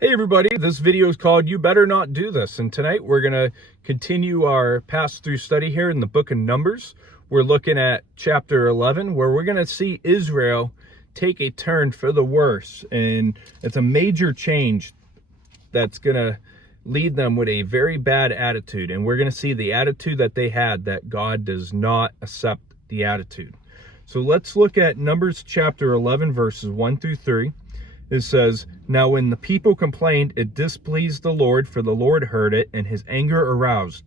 Hey everybody, this video is called You Better Not Do This, and tonight we're going to continue our pass-through study here in the book of Numbers. We're looking at chapter 11, where we're going to see Israel take a turn for the worse, and it's a major change that's going to lead them with a very bad attitude, and we're going to see the attitude that they had, that God does not accept the attitude. So let's look at Numbers chapter 11, verses 1 through 3. It says, "Now when the people complained, it displeased the Lord, for the Lord heard it, and his anger aroused.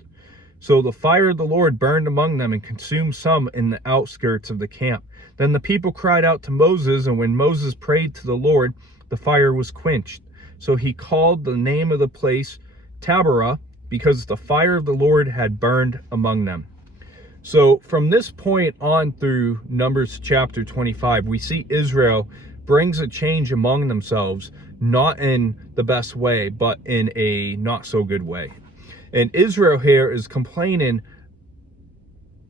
So the fire of the Lord burned among them and consumed some in the outskirts of the camp. Then the people cried out to Moses, and when Moses prayed to the Lord, the fire was quenched. So he called the name of the place Taberah, because the fire of the Lord had burned among them." So from this point on through Numbers chapter 25, we see Israel brings a change among themselves, not in the best way, but in a not so good way. And Israel here is complaining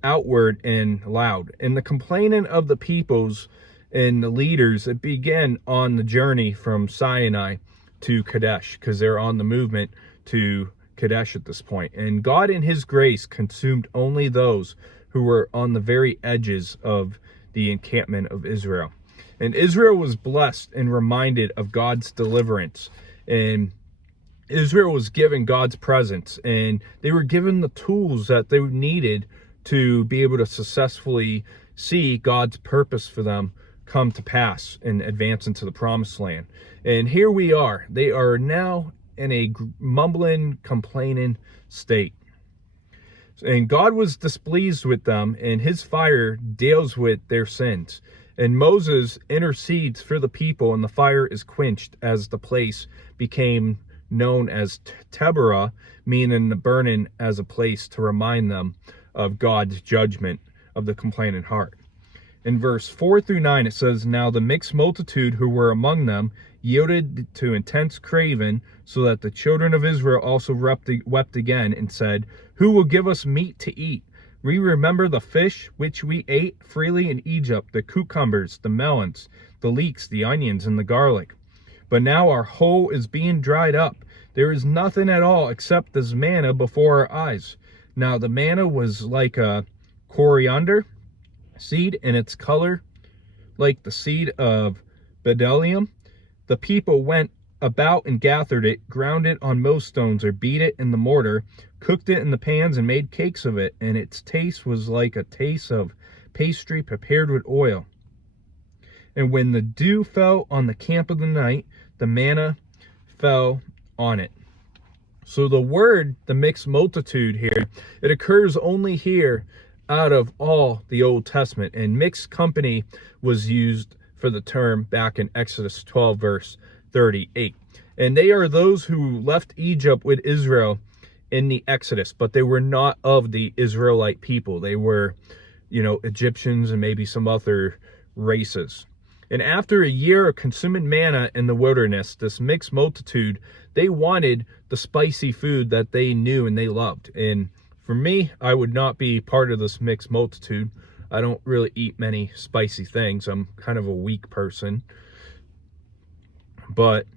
outward and loud. And the complaining of the peoples and the leaders, it began on the journey from Sinai to Kadesh, because they're on the movement to Kadesh at this point. And God in his grace consumed only those who were on the very edges of the encampment of Israel. And Israel was blessed and reminded of God's deliverance. And Israel was given God's presence. And they were given the tools that they needed to be able to successfully see God's purpose for them come to pass and advance into the promised land. And here we are. They are now in a mumbling, complaining state. And God was displeased with them, and his fire deals with their sins. And Moses intercedes for the people, and the fire is quenched, as the place became known as Taberah, meaning the burning, as a place to remind them of God's judgment of the complaining heart. In verse 4 through 9, it says, "Now the mixed multitude who were among them yielded to intense craving, so that the children of Israel also wept again and said, 'Who will give us meat to eat? We remember the fish which we ate freely in Egypt, the cucumbers, the melons, the leeks, the onions, and the garlic. But now our whole is being dried up. There is nothing at all except this manna before our eyes.' Now the manna was like a coriander seed, and its color like the seed of bdellium. The people went about and gathered it, ground it on millstones, or beat it in the mortar, cooked it in the pans, and made cakes of it, and its taste was like a taste of pastry prepared with oil. And when the dew fell on the camp of the night, the manna fell on it." So the word, the mixed multitude here, it occurs only here out of all the Old Testament, and mixed company was used for the term back in Exodus 12, verse 38. And they are those who left Egypt with Israel in the Exodus, but they were not of the Israelite people. They were, Egyptians and maybe some other races. And after a year of consuming manna in the wilderness, this mixed multitude, they wanted the spicy food that they knew and they loved. And for me, I would not be part of this mixed multitude. I don't really eat many spicy things. I'm kind of a weak person. But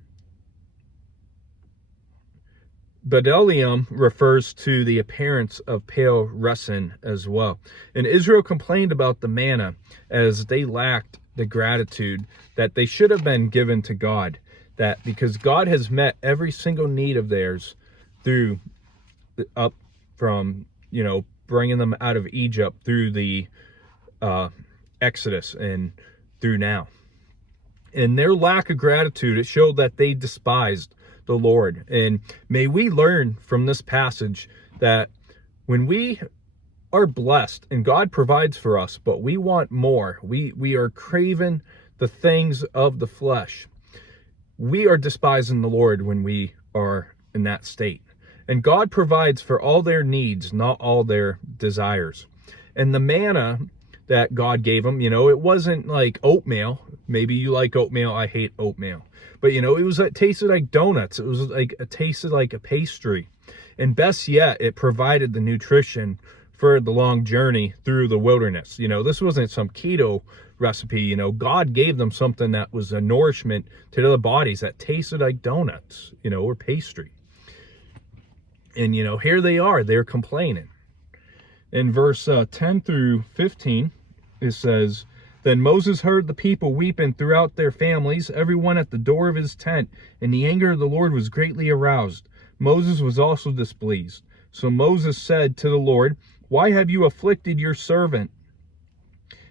bdellium refers to the appearance of pale resin as well. And Israel complained about the manna, as they lacked the gratitude that they should have been given to God. That because God has met every single need of theirs through up from, bringing them out of Egypt through the Exodus and through now. And their lack of gratitude, it showed that they despised the Lord. And may we learn from this passage that when we are blessed and God provides for us, but we want more, we are craving the things of the flesh, we are despising the Lord when we are in that state. And God provides for all their needs, not all their desires. And the manna that God gave them, it wasn't like oatmeal. Maybe you like oatmeal. I hate oatmeal. But, it tasted like donuts. It tasted like a pastry. And best yet, it provided the nutrition for the long journey through the wilderness. This wasn't some keto recipe. God gave them something that was a nourishment to their bodies that tasted like donuts, or pastry. And, here they are, they're complaining. In verse 10 through 15, it says, Then Moses heard the people weeping throughout their families, everyone at the door of his tent, and the anger of the Lord was greatly aroused. Moses was also displeased. So Moses said to the Lord, Why have you afflicted your servant?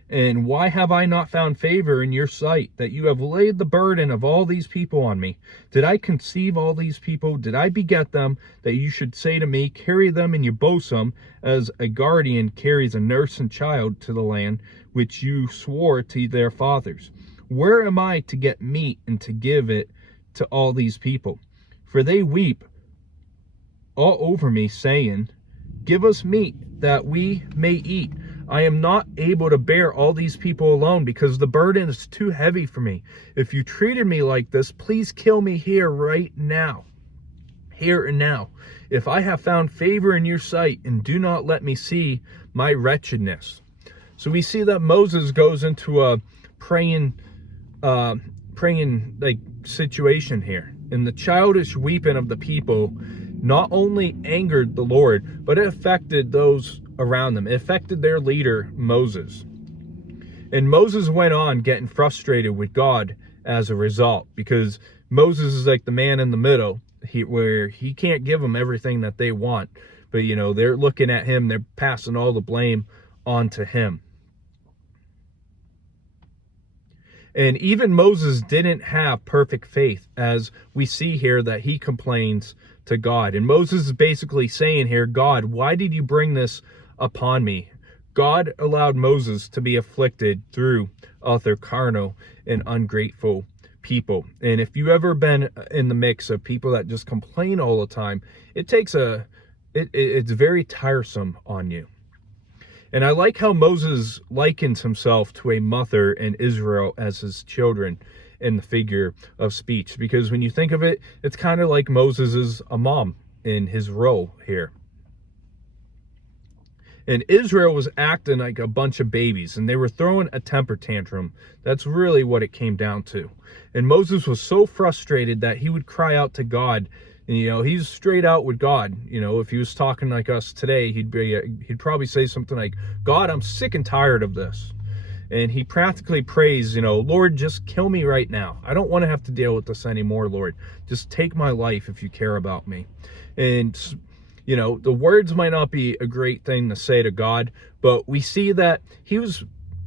And why have I not found favor in your sight, that you have laid the burden of all these people on me? Did I conceive all these people? Did I beget them, that you should say to me, Carry them in your bosom, as a guardian carries a nurse and child to the land which you swore to their fathers? Where am I to get meat and to give it to all these people? For they weep all over me, saying, Give us meat, that we may eat. I am not able to bear all these people alone, because the burden is too heavy for me. If you treated me like this, please kill me here right now. Here and now. If I have found favor in your sight, and do not let me see my wretchedness. So we see that Moses goes into a praying like situation here. And the childish weeping of the people not only angered the Lord, but it affected those around them. It affected their leader, Moses. And Moses went on getting frustrated with God as a result, because Moses is like the man in the middle, where he can't give them everything that they want. But, they're looking at him, they're passing all the blame onto him. And even Moses didn't have perfect faith, as we see here that he complains to God. And Moses is basically saying here, God, why did you bring this upon me? God allowed Moses to be afflicted through other carnal and ungrateful people. And if you've ever been in the mix of people that just complain all the time, it's very tiresome on you. And I like how Moses likens himself to a mother in Israel as his children in the figure of speech. Because when you think of it, it's kind of like Moses is a mom in his role here. And Israel was acting like a bunch of babies, and they were throwing a temper tantrum. That's really what it came down to. And Moses was so frustrated that he would cry out to God. And, he's straight out with God. If he was talking like us today, he'd probably say something like, God, I'm sick and tired of this. And he practically prays, Lord, just kill me right now. I don't want to have to deal with this anymore, Lord. Just take my life if you care about me. And, the words might not be a great thing to say to God, but we see that he was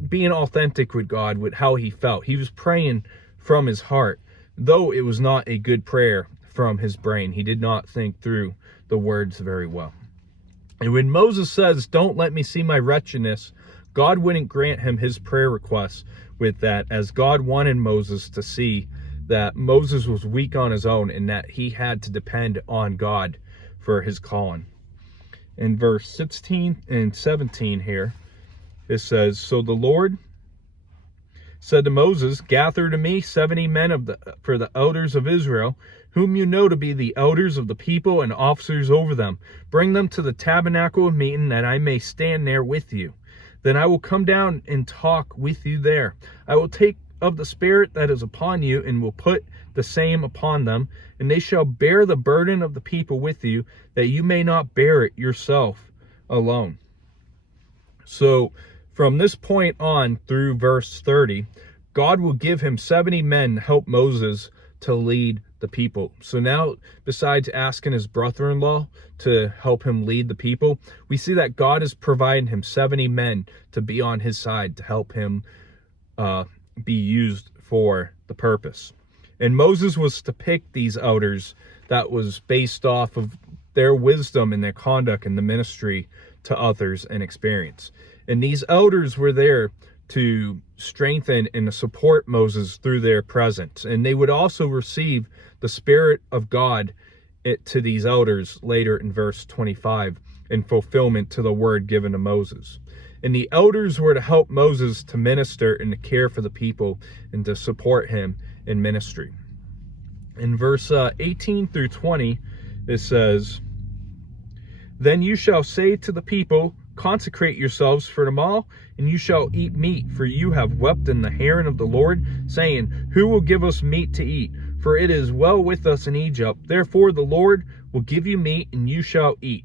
being authentic with God with how he felt. He was praying from his heart, though it was not a good prayer from his brain. He did not think through the words very well. And when Moses says, don't let me see my wretchedness, God wouldn't grant him his prayer request with that, as God wanted Moses to see that Moses was weak on his own and that he had to depend on God for his calling. In verse 16 and 17 here, it says, So the Lord said to Moses, Gather to me 70 men for the elders of Israel, whom you know to be the elders of the people and officers over them. Bring them to the tabernacle of meeting, that I may stand there with you. Then I will come down and talk with you there. I will take of the Spirit that is upon you, and will put the same upon them, and they shall bear the burden of the people with you, that you may not bear it yourself alone. So from this point on through verse 30, God will give him 70 men to help Moses to lead the people. So now, besides asking his brother-in-law to help him lead the people, we see that God is providing him 70 men to be on his side to help him be used for the purpose. And Moses was to pick these elders that was based off of their wisdom and their conduct in the ministry to others and experience. And these elders were there to strengthen and to support Moses through their presence. And they would also receive the Spirit of God to these elders later in verse 25 in fulfillment to the word given to Moses. And the elders were to help Moses to minister and to care for the people and to support him in ministry. In verse 18 through 20, it says, Then you shall say to the people, consecrate yourselves for tomorrow, and you shall eat meat, for you have wept in the hearing of the Lord, saying, Who will give us meat to eat? For it is well with us in Egypt. Therefore the Lord will give you meat, and you shall eat.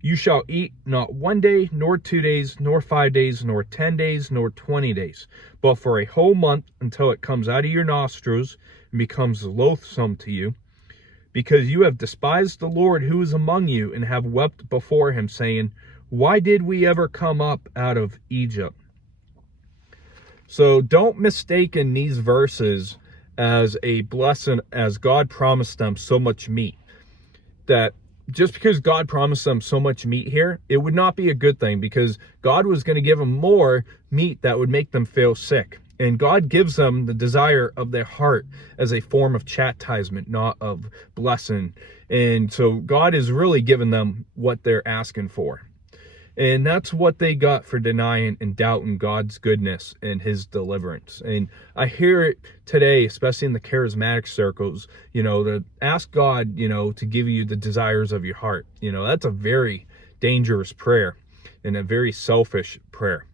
You shall eat not 1 day, nor 2 days, nor 5 days, nor 10 days, nor 20 days, but for a whole month, until it comes out of your nostrils and becomes loathsome to you, because you have despised the Lord who is among you, and have wept before him, saying, Why did we ever come up out of Egypt? So don't mistake in these verses as a blessing, as God promised them so much meat, that just because God promised them so much meat here, it would not be a good thing, because God was going to give them more meat that would make them feel sick. And God gives them the desire of their heart as a form of chastisement, not of blessing. And so God is really giving them what they're asking for. And that's what they got for denying and doubting God's goodness and his deliverance. And I hear it today, especially in the charismatic circles, to ask God, to give you the desires of your heart. That's a very dangerous prayer and a very selfish prayer.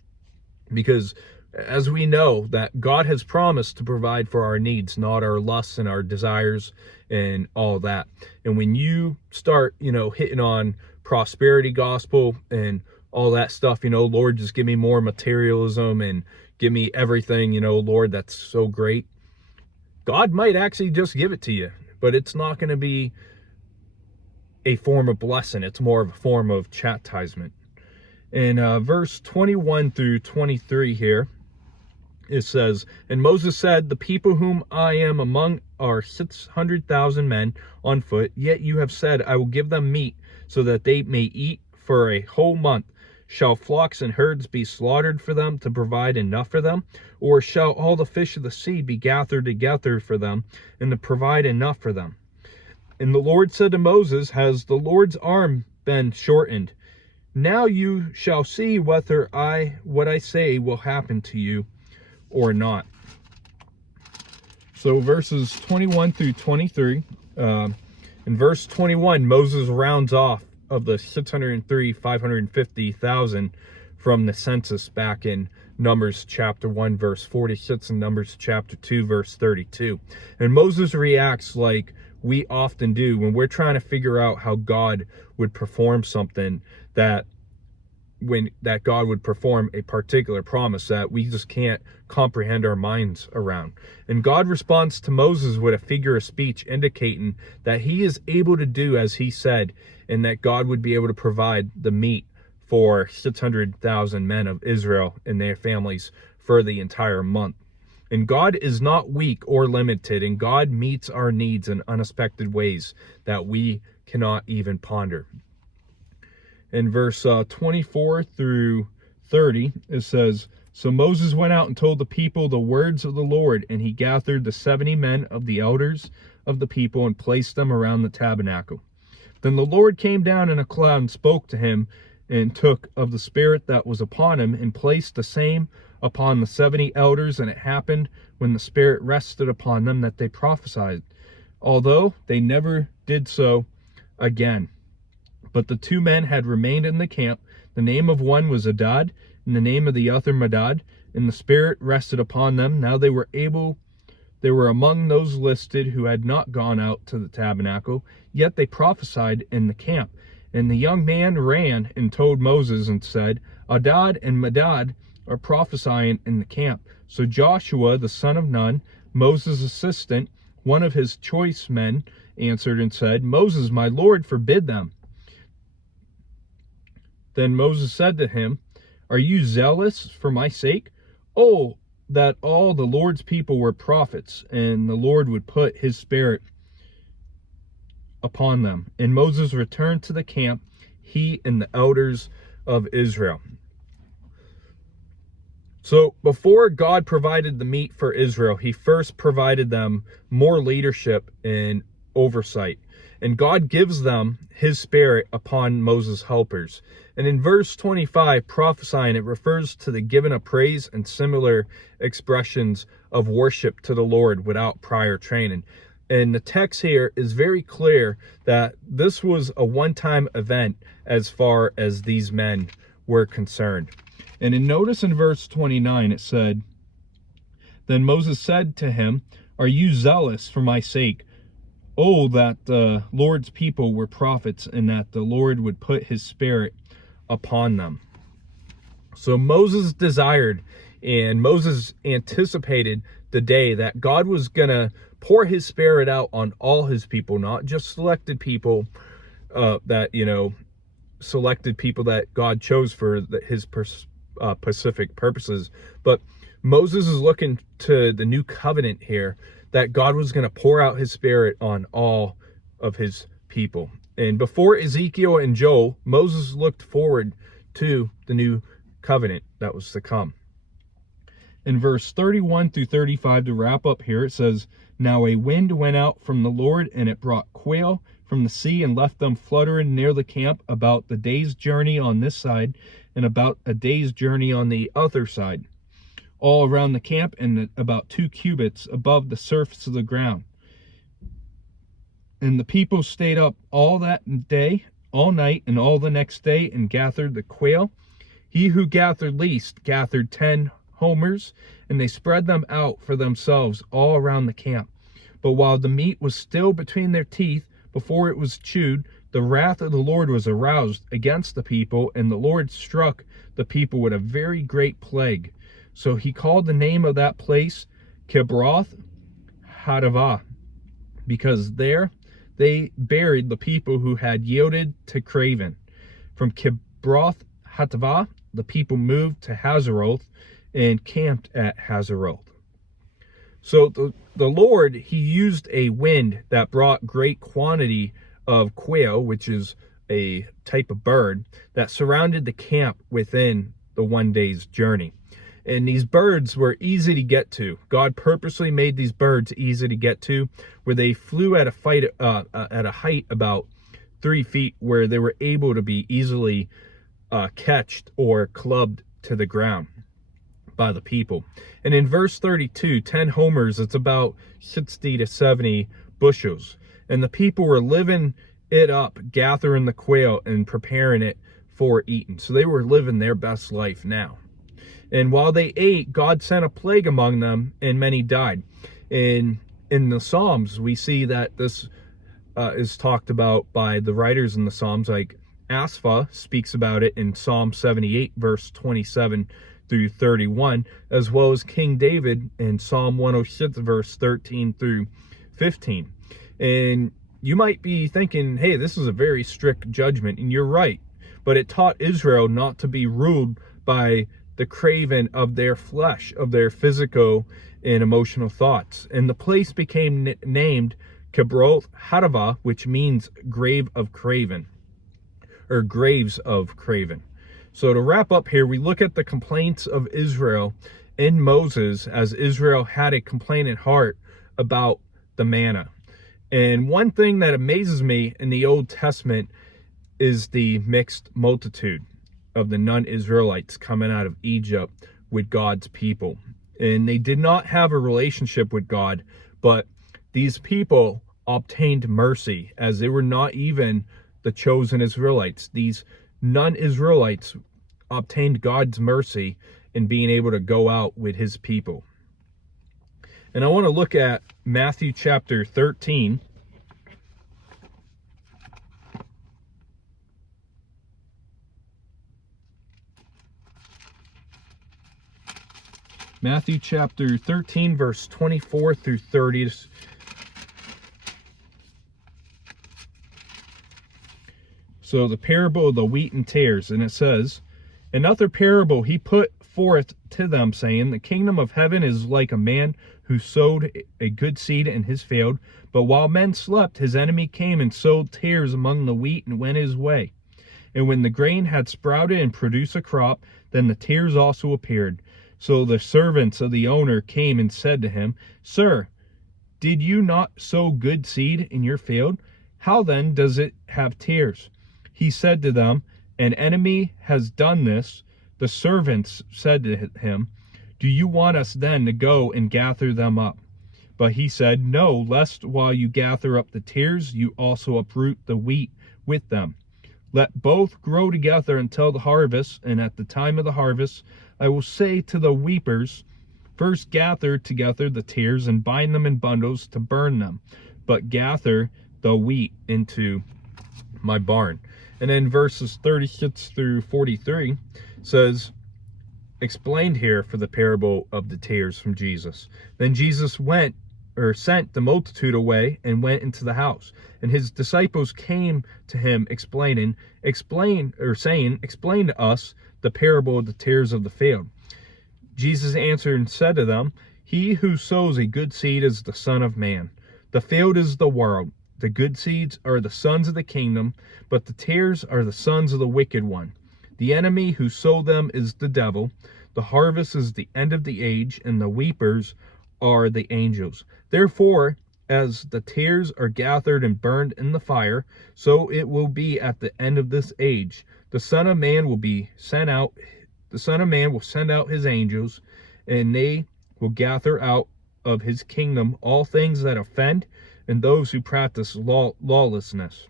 Because as we know, that God has promised to provide for our needs, not our lusts and our desires and all that. And when you start, hitting on prosperity gospel and all that stuff, Lord, just give me more materialism and give me everything, Lord, that's so great. God might actually just give it to you, but it's not going to be a form of blessing. It's more of a form of chastisement. In verse 21 through 23 here, it says, And Moses said, The people whom I am among are 600,000 men on foot, yet you have said, I will give them meat, so that they may eat for a whole month. Shall flocks and herds be slaughtered for them to provide enough for them? Or shall all the fish of the sea be gathered together for them, and to provide enough for them? And the Lord said to Moses, Has the Lord's arm been shortened? Now you shall see whether what I say will happen to you or not. So verses 21 through 23. In verse 21, Moses rounds off of the 550,000 from the census back in Numbers chapter 1 verse 46 and Numbers chapter 2 verse 32. And Moses reacts like we often do when we're trying to figure out how God would perform something, that God would perform a particular promise that we just can't comprehend our minds around. And God responds to Moses with a figure of speech indicating that he is able to do as he said, and that God would be able to provide the meat for 600,000 men of Israel and their families for the entire month. And God is not weak or limited, and God meets our needs in unexpected ways that we cannot even ponder. In verse 24 through 30, it says, So Moses went out and told the people the words of the Lord, and he gathered the 70 men of the elders of the people and placed them around the tabernacle. Then the Lord came down in a cloud and spoke to him, and took of the Spirit that was upon him, and placed the same upon the 70 elders. And it happened, when the Spirit rested upon them, that they prophesied, although they never did so again. But the 2 men had remained in the camp. The name of one was Adad, and the name of the other Medad. And the Spirit rested upon them. Now they were among those listed who had not gone out to the tabernacle, yet they prophesied in the camp. And the young man ran and told Moses and said, Adad and Medad are prophesying in the camp. So Joshua, the son of Nun, Moses' assistant, one of his choice men, answered and said, Moses, my Lord, forbid them. Then Moses said to him, Are you zealous for my sake? Oh, that all the Lord's people were prophets, and the Lord would put his Spirit upon them. And Moses returned to the camp, he and the elders of Israel. So before God provided the meat for Israel, he first provided them more leadership and oversight. And God gives them his Spirit upon Moses' helpers. And in verse 25, prophesying, it refers to the giving of praise and similar expressions of worship to the Lord without prior training. And the text here is very clear that this was a one-time event as far as these men were concerned. And notice in verse 29, it said, "Then Moses said to him, Are you zealous for my sake? Oh, that the Lord's people were prophets, and that the Lord would put his spirit upon them." So Moses desired, and Moses anticipated the day that God was going to pour his spirit out on all his people, not just selected people selected people that God chose for his specific purposes. But Moses is looking to the new covenant here, that God was going to pour out his spirit on all of his people. And before Ezekiel and Joel, Moses looked forward to the new covenant that was to come. In verse 31 through 35, to wrap up here, it says, "Now a wind went out from the Lord, and it brought quail from the sea and left them fluttering near the camp about the day's journey on this side and about a day's journey on the other side, all around the camp and about 2 cubits above the surface of the ground. And the people stayed up all that day, all night, and all the next day, and gathered the quail. He who gathered least gathered 10 homers, and they spread them out for themselves all around the camp. But while the meat was still between their teeth, before it was chewed, the wrath of the Lord was aroused against the people, and the Lord struck the people with a very great plague. So he called the name of that place Kibroth Hattaavah, because there they buried the people who had yielded to craven. From Kibroth Hattaavah, the people moved to Hazeroth and camped at Hazeroth." So the Lord, he used a wind that brought great quantity of quail, which is a type of bird, that surrounded the camp within the 1 day's journey. And these birds were easy to get to. God purposely made these birds easy to get to, where they flew at a height about 3 feet, where they were able to be easily catched or clubbed to the ground by the people. And in verse 32, 10 homers, it's about 60 to 70 bushels. And the people were living it up, gathering the quail and preparing it for eating. So they were living their best life now. And while they ate, God sent a plague among them, and many died. And in the Psalms, we see that this is talked about by the writers in the Psalms, like Asaph speaks about it in Psalm 78, verse 27 through 31, as well as King David in Psalm 106, verse 13 through 15. And you might be thinking, hey, this is a very strict judgment, and you're right. But it taught Israel not to be ruled by the craven of their flesh, of their physical and emotional thoughts. And the place became named Kibroth Hattaavah, which means grave of craven, or graves of craven. So to wrap up here, we look at the complaints of Israel in Moses, as Israel had a complaining heart about the manna. And one thing that amazes me in the Old Testament is the mixed multitude of the non-Israelites coming out of Egypt with God's people. And they did not have a relationship with God, but these people obtained mercy, as they were not even the chosen Israelites. These non-Israelites obtained God's mercy in being able to go out with his people. And I want to look at Matthew chapter 13. Matthew chapter 13, verse 24 through 30. So the parable of the wheat and tares, and it says, "Another parable he put forth to them, saying, The kingdom of heaven is like a man who sowed a good seed in his field. But while men slept, his enemy came and sowed tares among the wheat and went his way. And when the grain had sprouted and produced a crop, then the tares also appeared. So the servants of the owner came and said to him, Sir, did you not sow good seed in your field? How then does it have tares? He said to them, An enemy has done this. The servants said to him, Do you want us then to go and gather them up? But he said, No, lest while you gather up the tares, you also uproot the wheat with them. Let both grow together until the harvest, and at the time of the harvest I will say to the weepers, first gather together the tares and bind them in bundles to burn them, but gather the wheat into my barn. And then verses 36 through 43 says, explained here for the parable of the tares from Jesus. Then Jesus sent the multitude away and went into the house. And his disciples came to him saying, explain to us the parable of the tares of the field. Jesus answered and said to them, he who sows a good seed is the Son of Man. The field is the world. The good seeds are the sons of the kingdom, but the tares are the sons of the wicked one. The enemy who sowed them is the devil. The harvest is the end of the age, and the weepers are the angels. Therefore, as the tares are gathered and burned in the fire, so it will be at the end of this age. The Son of Man will send out his angels, and they will gather out of his kingdom all things that offend and those who practice lawlessness,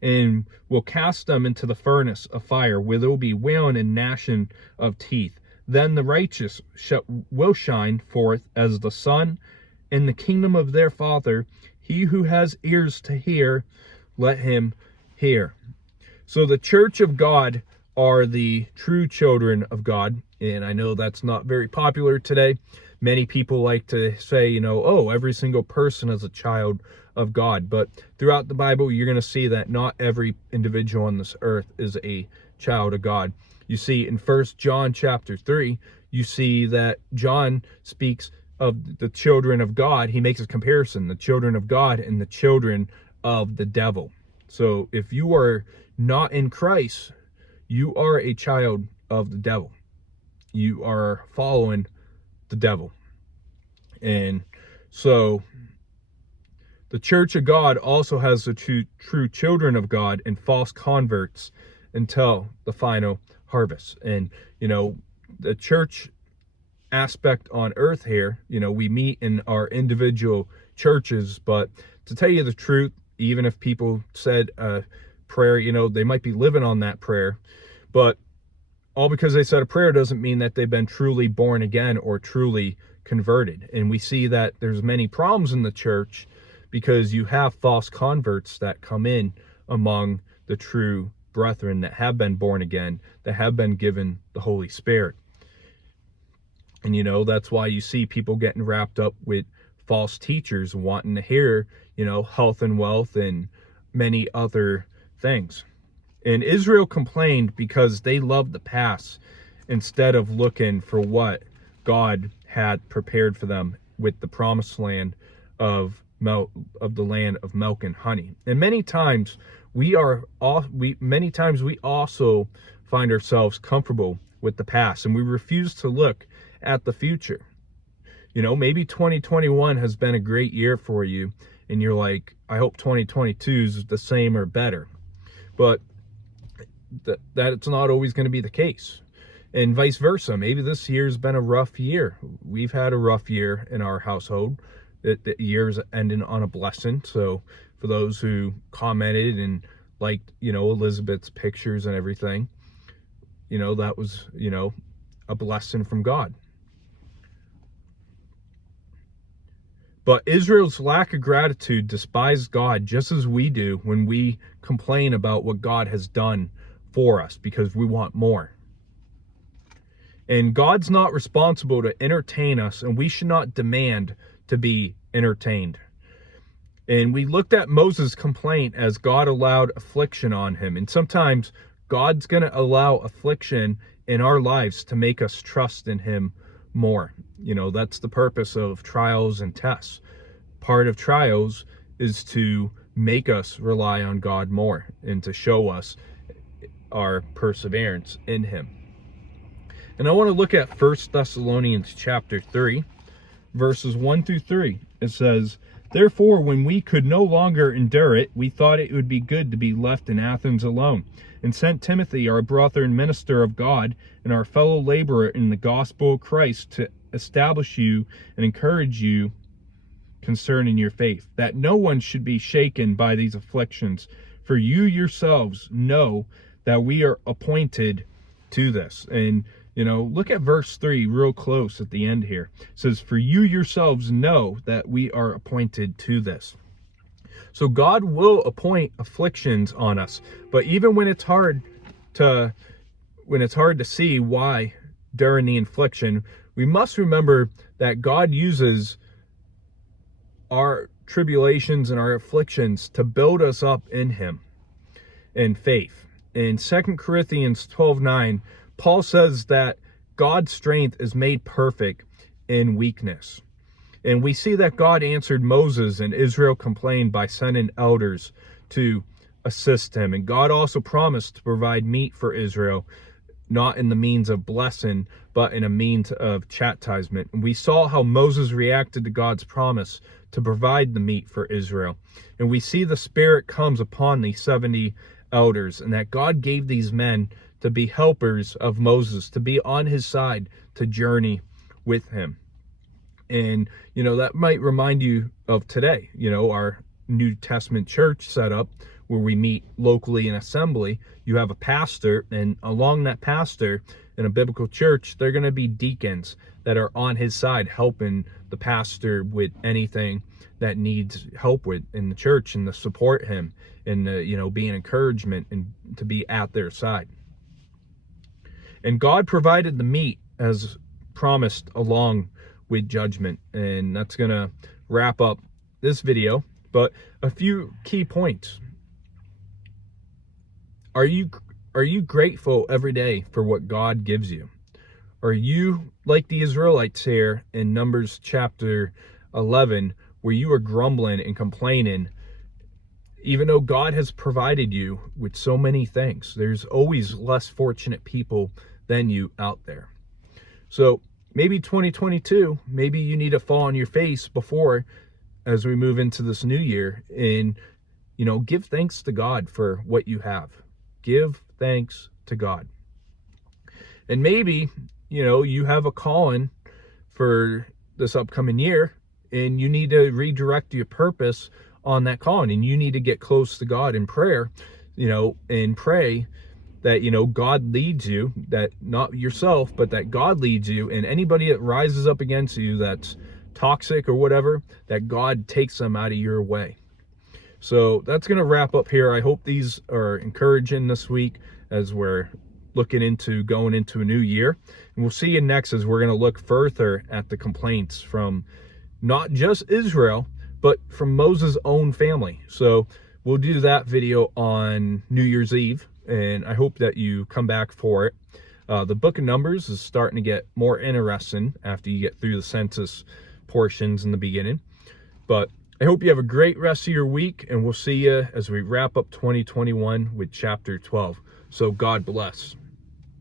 and will cast them into the furnace of fire, where there will be wailing and gnashing of teeth. Then the righteous will shine forth as the sun in the kingdom of their Father. He who has ears to hear, let him hear. So the church of God are the true children of God. And I know that's not very popular today. Many people like to say, oh, every single person is a child of God. But throughout the Bible, you're going to see that not every individual on this earth is a child of God. You see in 1 John chapter 3, you see that John speaks of the children of God. He makes a comparison, the children of God and the children of the devil. So if you are not in Christ, you are a child of the devil. You are following the devil. And so the church of God also has the true children of God and false converts until the final harvest. And the church aspect on earth here, we meet in our individual churches, but to tell you the truth, even if people said a prayer, they might be living on that prayer, but all because they said a prayer doesn't mean that they've been truly born again or truly converted. And we see that there's many problems in the church because you have false converts that come in among the true brethren that have been born again, that have been given the Holy Spirit. And that's why you see people getting wrapped up with false teachers wanting to hear, health and wealth and many other things. And Israel complained because they loved the past instead of looking for what God had prepared for them with the promised land of the land of milk and honey. And many times we also find ourselves comfortable with the past, and we refuse to look at the future. Maybe 2021 has been a great year for you, and you're like, I hope 2022 is the same or better. But that it's not always going to be the case. And vice versa. Maybe this year's been a rough year. We've had a rough year in our household. The year's ending on a blessing. So for those who commented and liked, Elizabeth's pictures and everything, that was, a blessing from God. But Israel's lack of gratitude despised God just as we do when we complain about what God has done for us because we want more. And God's not responsible to entertain us, and we should not demand to be entertained. And we looked at Moses' complaint as God allowed affliction on him. And sometimes God's going to allow affliction in our lives to make us trust in him more. That's the purpose of trials and tests. Part of trials is to make us rely on God more and to show us our perseverance in him. And I want to look at 1 Thessalonians chapter 3, verses 1 through 3. It says, therefore, when we could no longer endure it, we thought it would be good to be left in Athens alone, and sent Timothy, our brother and minister of God, and our fellow laborer in the gospel of Christ, to establish you and encourage you concerning your faith, that no one should be shaken by these afflictions. For you yourselves know that we are appointed to this. And, look at verse 3 real close at the end here. It says, for you yourselves know that we are appointed to this. So God will appoint afflictions on us. But even when it's hard to see why during the infliction, we must remember that God uses our tribulations and our afflictions to build us up in him in faith. In 2 Corinthians 12:9, Paul says that God's strength is made perfect in weakness. And we see that God answered Moses, and Israel complained by sending elders to assist him. And God also promised to provide meat for Israel, not in the means of blessing, but in a means of chastisement. And we saw how Moses reacted to God's promise to provide the meat for Israel. And we see the Spirit comes upon these 70 elders, and that God gave these men to be helpers of Moses, to be on his side, to journey with him. And, that might remind you of today, our New Testament church setup where we meet locally in assembly. You have a pastor, and along that pastor in a biblical church, they're going to be deacons that are on his side, helping the pastor with anything that needs help with in the church, and to support him, and be an encouragement and to be at their side. And God provided the meat as promised along with judgment. And that's going to wrap up this video. But a few key points. Are you grateful every day for what God gives you? Are you like the Israelites here in Numbers chapter 11, where you are grumbling and complaining, even though God has provided you with so many things? There's always less fortunate people than you out there. So maybe 2022, maybe you need to fall on your face before, as we move into this new year, and, give thanks to God for what you have. Give thanks to God. And maybe, you have a calling for this upcoming year, and you need to redirect your purpose on that calling, and you need to get close to God in prayer, and pray that, God leads you, that not yourself, but that God leads you, and anybody that rises up against you that's toxic or whatever, that God takes them out of your way. So that's going to wrap up here. I hope these are encouraging this week as we're looking into going into a new year. And we'll see you next as we're going to look further at the complaints from not just Israel, but from Moses' own family. So we'll do that video on New Year's Eve, and I hope that you come back for it. The book of Numbers is starting to get more interesting after you get through the census portions in the beginning. But I hope you have a great rest of your week, and we'll see you as we wrap up 2021 with chapter 12. So God bless.